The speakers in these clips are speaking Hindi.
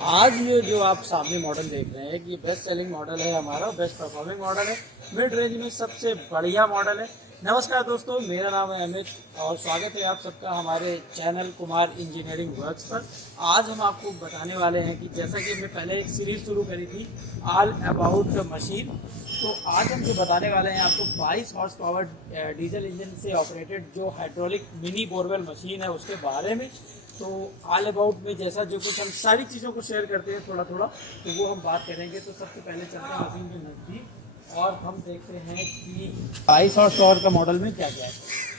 आज ये जो आप सामने मॉडल देख रहे हैं कि बेस्ट सेलिंग मॉडल है हमारा, बेस्ट परफॉर्मिंग मॉडल है, मिड रेंज में सबसे बढ़िया मॉडल है। नमस्कार दोस्तों, मेरा नाम है अमित और स्वागत है आप सबका हमारे चैनल कुमार इंजीनियरिंग वर्क्स पर। आज हम आपको बताने वाले हैं कि जैसा कि हमने पहले एक सीरीज शुरू करी थी ऑल अबाउट मशीन, तो आज हम जो बताने वाले हैं आपको 22 हॉर्स पावर डीजल इंजन से ऑपरेटेड जो हाइड्रोलिक मिनी बोरवेल मशीन है उसके बारे में। तो ऑल अबाउट में जैसा जो कुछ हम सारी चीज़ों को शेयर करते हैं थोड़ा थोड़ा, तो वो हम बात करेंगे। तो सबसे पहले चलते हैं मशीन के नज़दीक और हम देखते हैं कि 22 हॉर्स पावर का मॉडल में क्या क्या है।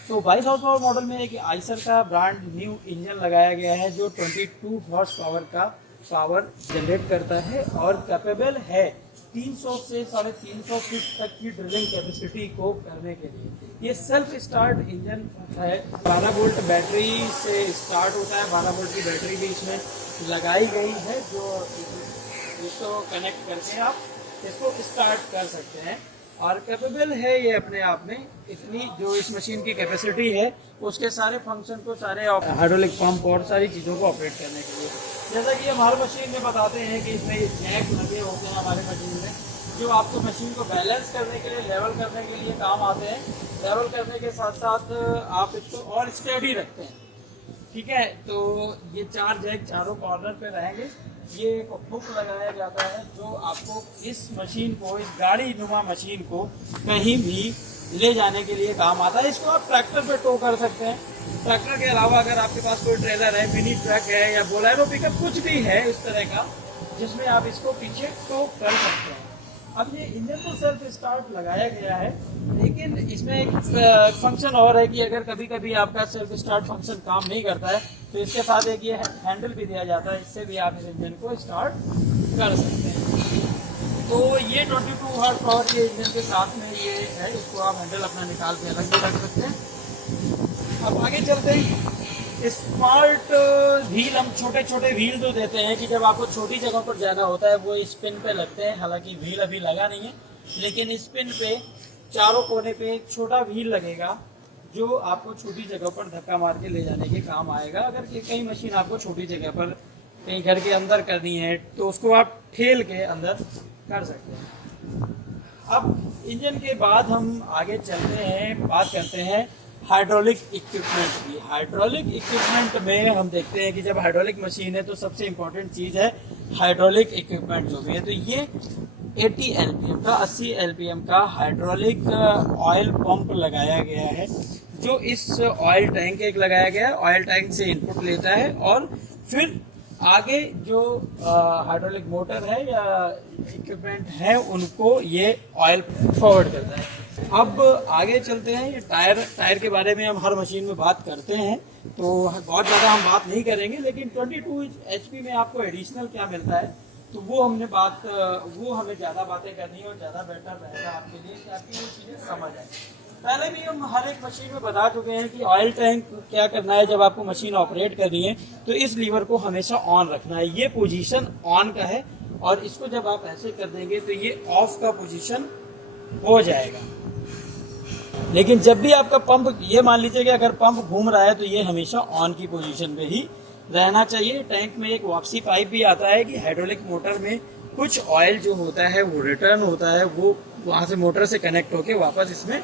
तो 22 हॉर्स पावर मॉडल में एक आइसर का ब्रांड न्यू इंजन लगाया गया है जो 22 हॉर्स पावर का पावर जनरेट करता है और कैपेबल है 300 से 350 फीट तक की ड्रिलिंग कैपेसिटी को करने के लिए। ये सेल्फ स्टार्ट इंजन है, 12 वोल्ट बैटरी से स्टार्ट होता है। 12 वोल्ट की बैटरी भी इसमें लगाई गई है जो इसको कनेक्ट करके आप इसको स्टार्ट कर सकते हैं और कैपेबल है ये अपने आप में। इतनी जो इस मशीन की कैपेसिटी है उसके सारे फंक्शन को, सारे हाइड्रोलिक पंप और सारी चीज़ों को ऑपरेट करने के लिए, जैसा कि हम हर मशीन में बताते हैं कि इसमें जैक लगे होते हैं हमारे मशीन में जो आपको मशीन को बैलेंस करने के लिए, लेवल करने के लिए काम आते हैं। लेवल करने के साथ साथ आप इसको और स्टेडी रखते हैं, ठीक है। तो ये 4 जैक चारों कॉर्नर पे रहेंगे। ये एक हुक लगाया जाता है जो आपको इस मशीन को, इस गाड़ी नुमा मशीन को कहीं भी ले जाने के लिए काम आता है। इसको आप ट्रैक्टर पे टो कर सकते हैं। ट्रैक्टर के अलावा अगर आपके पास कोई ट्रेलर है, मिनी ट्रक है या बोलेरो पिकअप कुछ भी है इस तरह का जिसमें आप इसको पीछे टो कर सकते हैं। अब ये इंजन तो सेल्फ स्टार्ट लगाया गया है, लेकिन इसमें एक फंक्शन और है कि अगर कभी कभी आपका सेल्फ स्टार्ट फंक्शन काम नहीं करता है तो इसके साथ एक ये हैंडल भी दिया जाता है, इससे भी आप इस इंजन को स्टार्ट कर सकते हैं। तो ये 22 हॉर्स पावर ये इंजन के साथ में ये है, इसको आप हैंडल अपना निकाल के अलग भी रख सकते हैं। अब आगे चलते हैं। स्मार्ट व्हील, हम छोटे छोटे व्हील जो देते हैं कि जब आपको छोटी जगह पर जाना होता है वो स्पिन पे लगते हैं। हालांकि व्हील अभी लगा नहीं है, लेकिन स्पिन पे चारों कोने पे एक छोटा व्हील लगेगा जो आपको छोटी जगह पर धक्का मार के ले जाने के काम आएगा। अगर कई मशीन आपको छोटी जगह पर कहीं घर के अंदर करनी है तो उसको आप ठेल के अंदर कर सकते हैं। अब इंजन के बाद हम आगे चलते हैं, बात करते हैं हाइड्रोलिक इक्विपमेंट की। हाइड्रोलिक इक्विपमेंट में हम देखते हैं कि जब हाइड्रोलिक मशीन है तो सबसे इम्पोर्टेंट चीज़ है हाइड्रोलिक इक्विपमेंट जो भी है। तो ये 80 LPM का, 80 LPM का हाइड्रोलिक ऑयल पंप लगाया गया है जो इस ऑयल टैंक एक लगाया गया है। ऑयल टैंक से इनपुट लेता है और फिर आगे जो हाइड्रोलिक मोटर है या इक्विपमेंट है उनको ये ऑयल फॉरवर्ड करता है। अब आगे चलते हैं। ये टायर के बारे में हम हर मशीन में बात करते हैं तो बहुत ज़्यादा हम बात नहीं करेंगे, लेकिन 22 HP में आपको एडिशनल क्या मिलता है तो वो हमें ज़्यादा बातें करनी है और ज़्यादा बेटर रहेगा आपके लिए कि आपकी वो चीज़ें समझ आए। पहले भी हम हर एक मशीन में बता चुके हैं कि ऑयल टैंक क्या करना है। जब आपको मशीन ऑपरेट करनी है तो इस लीवर को हमेशा ऑन रखना है। ये पोजीशन ऑन का है और इसको जब आप ऐसे कर देंगे तो ये ऑफ का पोजीशन हो जाएगा। लेकिन जब भी आपका पंप, ये मान लीजिए कि अगर पंप घूम रहा है तो ये हमेशा ऑन की पोजीशन पे ही रहना चाहिए। टैंक में एक वापसी पाइप भी आता है कि हाइड्रोलिक मोटर में कुछ ऑयल जो होता है वो रिटर्न होता है, वो वहाँ से मोटर से कनेक्ट होके वापस इसमें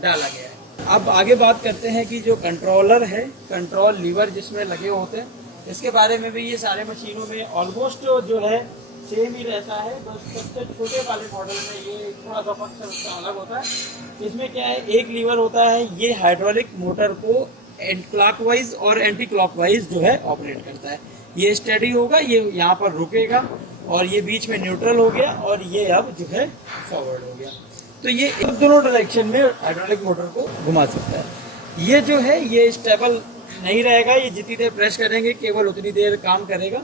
डाला गया है। अब आगे बात करते हैं कि जो कंट्रोलर है, कंट्रोल लीवर जिसमें लगे होते हैं, इसके बारे में भी ये सारे मशीनों में ऑलमोस्ट जो है सेम ही रहता है। बस सबसे छोटे वाले मॉडल में ये थोड़ा सा फंक्शन उसका अलग होता है। इसमें क्या है, एक लीवर होता है, ये हाइड्रोलिक मोटर को क्लॉकवाइज और एंटी क्लॉकवाइज जो है ऑपरेट करता है। ये स्टेडी होगा, ये यहाँ पर रुकेगा और ये बीच में न्यूट्रल हो गया और ये अब जो है फॉरवर्ड हो गया। तो ये दोनों डायरेक्शन में हाइड्रोलिक मोटर को घुमा सकता है। ये जो है ये स्टेबल नहीं रहेगा, ये जितनी देर प्रेस करेंगे केवल उतनी देर काम करेगा।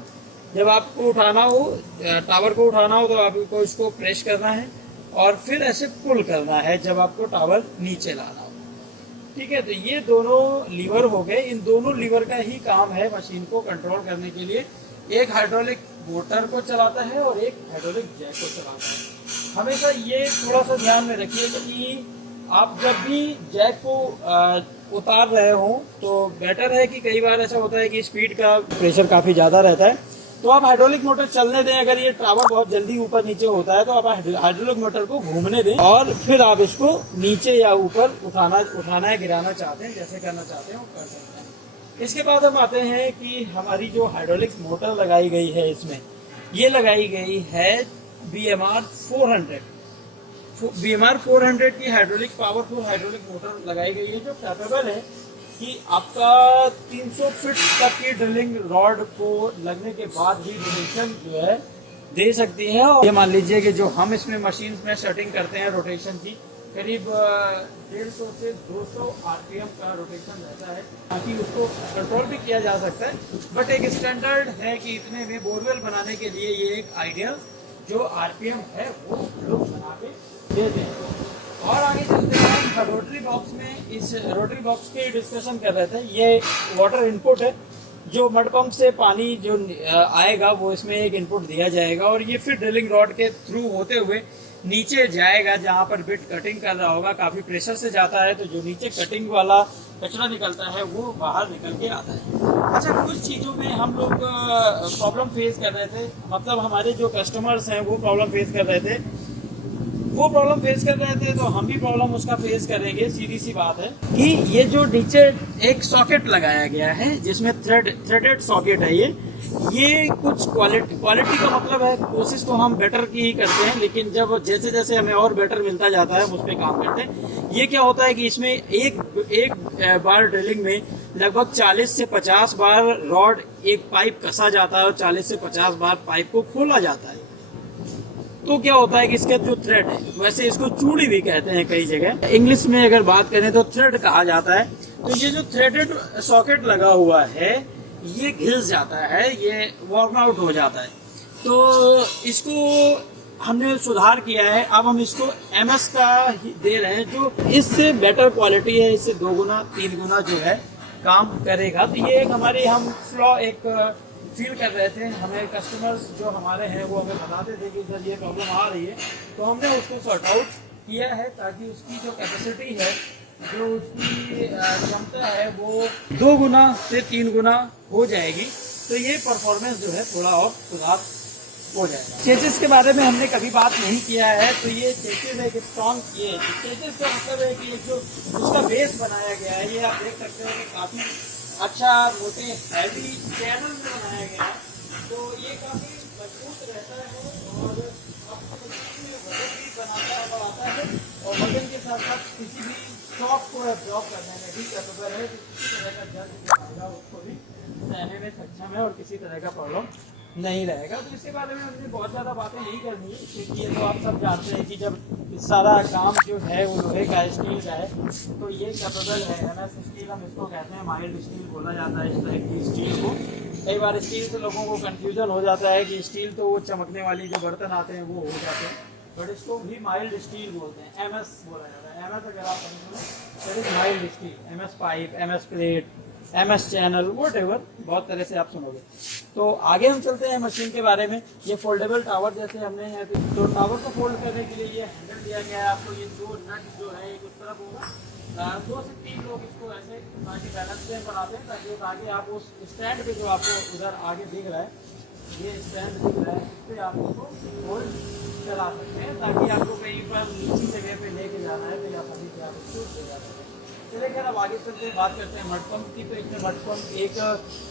जब आपको उठाना हो, टावर को उठाना हो तो आपको इसको प्रेस करना है और फिर ऐसे पुल करना है जब आपको टावर नीचे लाना हो, ठीक है। तो ये दोनों लीवर हो गए। इन दोनों लीवर का ही काम है मशीन को कंट्रोल करने के लिए। एक हाइड्रोलिक मोटर को चलाता है और एक हाइड्रोलिक जैक को चलाता है। हमेशा ये थोड़ा सा ध्यान में रखिए कि आप जब भी जैक को उतार रहे हो तो बेटर है कि कई बार ऐसा होता है कि स्पीड का प्रेशर काफ़ी ज़्यादा रहता है तो आप हाइड्रोलिक मोटर चलने दें। अगर ये टावर बहुत जल्दी ऊपर नीचे होता है तो आप हाइड्रोलिक मोटर को घूमने दें और फिर आप इसको नीचे या ऊपर उठाना है, गिराना चाहते हैं, जैसे करना चाहते हैं वो कर सकते हैं। इसके बाद हम आते हैं कि हमारी जो हाइड्रोलिक मोटर लगाई गई है इसमें, ये लगाई गई है BMR 400। BMR 400 की हाइड्रोलिक पावरफुल हाइड्रोलिक मोटर लगाई गई है जो कैपेबल है कि आपका 300 फीट तक की ड्रिलिंग रॉड को लगने के बाद भी रोटेशन जो है दे सकती है। और ये मान लीजिए कि जो हम इसमें मशीन में सेटिंग करते हैं रोटेशन की, करीब 150 से 200 RPM का रोटेशन रहता है, ताकि उसको कंट्रोल भी किया जा सकता है। बट एक स्टैंडर्ड है कि इतने में बोरवेल बनाने के लिए ये एक आइडियल जो RPM है वो लोग बना के देते हैं। और आगे चलते हैं हम रोटरी बॉक्स में। इस रोटरी बॉक्स के डिस्कशन कर रहे थे। ये वाटर इनपुट है, जो मड पंप से पानी जो आएगा वो इसमें एक इनपुट दिया जाएगा और ये फिर ड्रिलिंग रॉड के थ्रू होते हुए नीचे जाएगा जहाँ पर बिट कटिंग कर रहा होगा। काफी प्रेशर से जाता है तो जो नीचे कटिंग वाला कचरा निकलता है वो बाहर निकल के आता है। अच्छा, कुछ चीजों में हम लोग प्रॉब्लम फेस कर रहे थे, मतलब हमारे जो कस्टमर्स हैं वो प्रॉब्लम फेस कर रहे थे, तो हम भी प्रॉब्लम उसका फेस करेंगे। सीधी सी बात है कि ये जो नीचे एक सॉकेट लगाया गया है जिसमें थ्रेडेड सॉकेट है, ये कुछ क्वालिटी का मतलब है, कोशिश तो हम बेटर की ही करते हैं, लेकिन जब जैसे जैसे हमें और बेटर मिलता जाता है हम उस पर काम करते हैं। ये क्या होता है कि इसमें एक बार ड्रिलिंग में लगभग 40 से 50 बार रॉड एक पाइप कसा जाता है और 40 से 50 बार पाइप को खोला जाता है। तो क्या होता है कि इसका जो थ्रेड है, वैसे इसको चूड़ी भी कहते हैं कई जगह, इंग्लिश में अगर बात करें तो थ्रेड कहा जाता है। तो ये जो थ्रेडेड सॉकेट लगा हुआ है ये घिस जाता है, ये वॉर्म आउट हो जाता है। तो इसको हमने सुधार किया है। अब हम इसको MS का ही दे रहे हैं जो इससे बेटर क्वालिटी है, इससे 2 गुना 3 गुना जो है काम करेगा। तो ये एक हमारी हम फ्लॉ एक फील कर रहे थे। हमें कस्टमर्स जो हमारे हैं वो हमें बताते थे कि सर ये प्रॉब्लम आ रही है, तो हमने उसको सॉर्ट आउट किया है ताकि उसकी जो कैपेसिटी है, जो उसकी क्षमता है वो 2 गुना से 3 गुना हो जाएगी। तो ये परफॉर्मेंस जो है थोड़ा और सुधार हो जाएगा। चेसिस के बारे में हमने कभी बात नहीं किया है। तो ये चेसिस एक स्ट्रॉन्ग, ये चेसिस का मतलब है कि जो उसका बेस बनाया गया है, ये आप देख सकते हो कि काफी अच्छा मोटे हैवी चैनल में बनाया गया है। तो ये काफी मजबूत रहता है और वजन भी बढ़ाता है और वजन के साथ साथ किसी भी शॉक को एब्जॉर्ब करने में भी कैपेबल है। किसी तरह का जल्द आएगा उसको भी सहने में सक्षम है और किसी तरह का प्रॉब्लम नहीं रहेगा। तो इसके बारे में हमने बहुत ज़्यादा बातें नहीं करनी है, क्योंकि ये तो आप सब जानते हैं कि जब सारा काम जो है वो लोहे का स्टील का है, तो ये कैपेबल है। MS स्टील हम इसको कहते हैं, माइल्ड स्टील बोला जाता है इस टाइप की स्टील को। कई बार स्टील से लोगों को कंफ्यूजन हो जाता है कि स्टील तो वो चमकने वाली जो बर्तन आते हैं वो हो जाते हैं, बट इसको भी माइल्ड स्टील बोलते हैं, MS बोला जाता है। MS अगर आप समझो mild steel, MS pipe, MS plate, MS channel, whatever, बहुत तरह से आप सुनोगे। तो आगे हम चलते हैं मशीन के बारे में। ये फोल्डेबल टावर जैसे हमने है, तो टावर को फोल्ड करने के लिए ये हैंडल दिया गया है आपको। ये 2 नट जो है एक उस तरफ होगा, 2 से 3 लोग इसको ऐसे बैलेंस से बनाते हैं ताकि आगे आप उस स्टैंड पे जो आपको उधर आगे दिख रहा है, ये स्टैंड दिख रहा है, इस पर आप इसको होल्ड चला सकते हैं ताकि आपको कहीं पर नीची जगह पे लेके जाना है तो या कहीं से आप इसको ले जा सकते हैं। चलिए खैर अब आगे चलते हैं, बात करते हैं मड पंप की। तो इसमें मड पंप एक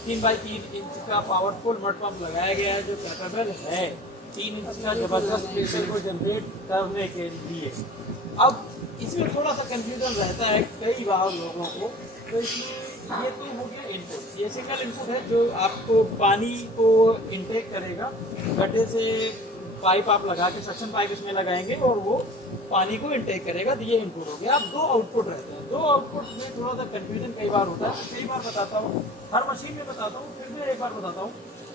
3x3 इंच का पावरफुल मड पंप लगाया गया है जो कैपेबल है 3 इंच का जबरदस्त प्रेशर को जनरेट करने के लिए। अब इसमें थोड़ा सा कंफ्यूजन रहता है कई बार लोगों को। तो इसमें ये तो हो गया इनपुट, ये सिंगल इनपुट है जो आपको पानी को इनटेक करेगा। गड्ढे से पाइप आप लगा के सक्शन पाइप इसमें लगाएंगे और वो पानी को इनटेक करेगा। तो ये इनपुट हो गया। अब 2 आउटपुट रहते हैं। 2 आउटपुट में थोड़ा सा कंफ्यूजन कई बार होता है, कई बार बताता हूँ, हर मशीन में बताता हूँ, फिर भी एक बार बताता हूँ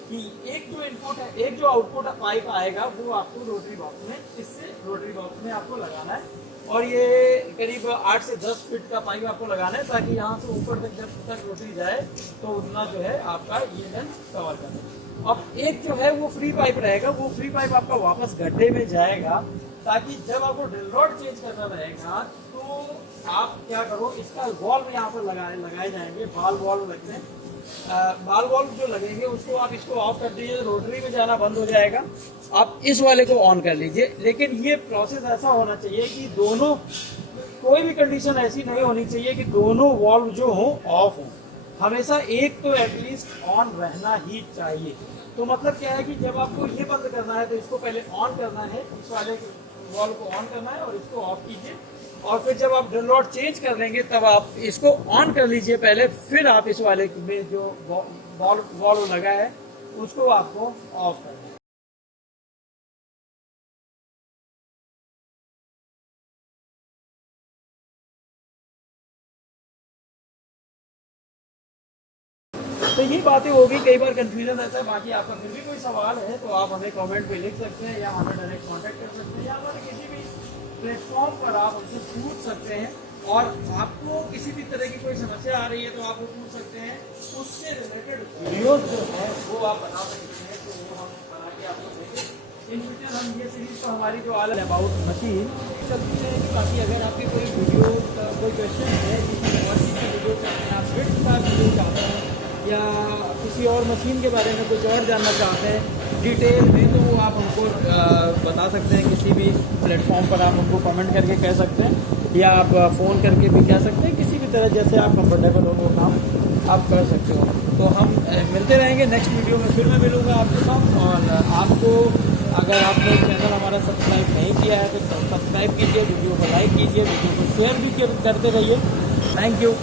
कि एक जो इनपुट है, एक जो आउटपुट पाइप आएगा वो आपको रोटरी बॉक्स में, इससे रोटरी बॉक्स में आपको लगाना है। और ये करीब 8 से 10 फीट का पाइप आपको लगाना है ताकि यहाँ से ऊपर तक जब तक रोटरी जाए तो उतना जो है आपका ये लेंथ कवर करना। अब एक जो है वो फ्री पाइप रहेगा, वो फ्री पाइप आपका वापस गड्ढे में जाएगा ताकि जब आपको ड्रिल रॉड चेंज करना रहेगा तो आप क्या करो, इसका वॉल्व यहाँ पर लगाए जाएंगे, बाल वॉल्व लगते हैं, बाल वॉल्व जो लगेंगे उसको आप इसको ऑफ कर दीजिए, रोटरी में जाना बंद हो जाएगा। आप इस वाले को ऑन कर लीजिए, लेकिन ये प्रोसेस ऐसा होना चाहिए कि दोनों, कोई भी कंडीशन ऐसी नहीं होनी चाहिए कि दोनों वॉल्व जो हो ऑफ हो। हमेशा एक तो एटलीस्ट ऑन रहना ही चाहिए। तो मतलब क्या है कि जब आपको ये बंद करना है तो इसको पहले ऑन करना है, इस वाले वॉल्व को ऑन करना है और इसको ऑफ कीजिए, और फिर जब आप ड्रिल रॉड चेंज कर लेंगे तब आप इसको ऑन कर लीजिए पहले, फिर आप इस वाले में जो वॉल्व लगा है उसको आपको ऑफ करना है। तो ये बातें होगी, कई बार कंफ्यूजन रहता है। बाकी आपका फिर भी कोई सवाल है तो आप हमें कमेंट पे लिख सकते हैं या हमें डायरेक्ट कांटेक्ट कर सकते हैं, या हमारे किसी भी प्लेटफॉर्म पर आप हमसे पूछ सकते हैं। और आपको किसी भी तरह की कोई समस्या आ रही है तो आप वो पूछ सकते हैं, उससे रिलेटेड वीडियोस जो है वो आप बना सकते हैं, तो वो हम बना के आपको देंगे। इन फ्यूचर हम ये सीरीज तो हमारी जो आल अबाउट मशीन चलती रहेगी। बाकी अगर आपकी कोई वीडियो कोई क्वेश्चन है, किसी और चीज़ की वीडियो चाहते हैं, आप फिट का वीडियो चाहते हैं या किसी और मशीन के बारे में कुछ और जानना चाहते हैं डिटेल में, तो वो आप हमको बता सकते हैं। किसी भी प्लेटफॉर्म पर आप हमको कमेंट करके कह सकते हैं, या आप फ़ोन करके भी कह सकते हैं। किसी भी तरह जैसे आप कंफर्टेबल हो वो काम आप कर सकते हो। तो हम मिलते रहेंगे नेक्स्ट वीडियो में, फिर मैं मिलूँगा आपके साथ। और आपको अगर आपने चैनल हमारा सब्सक्राइब नहीं किया है तो सब्सक्राइब कीजिए, वीडियो को लाइक कीजिए, वीडियो को शेयर भी करते रहिए। Thank you.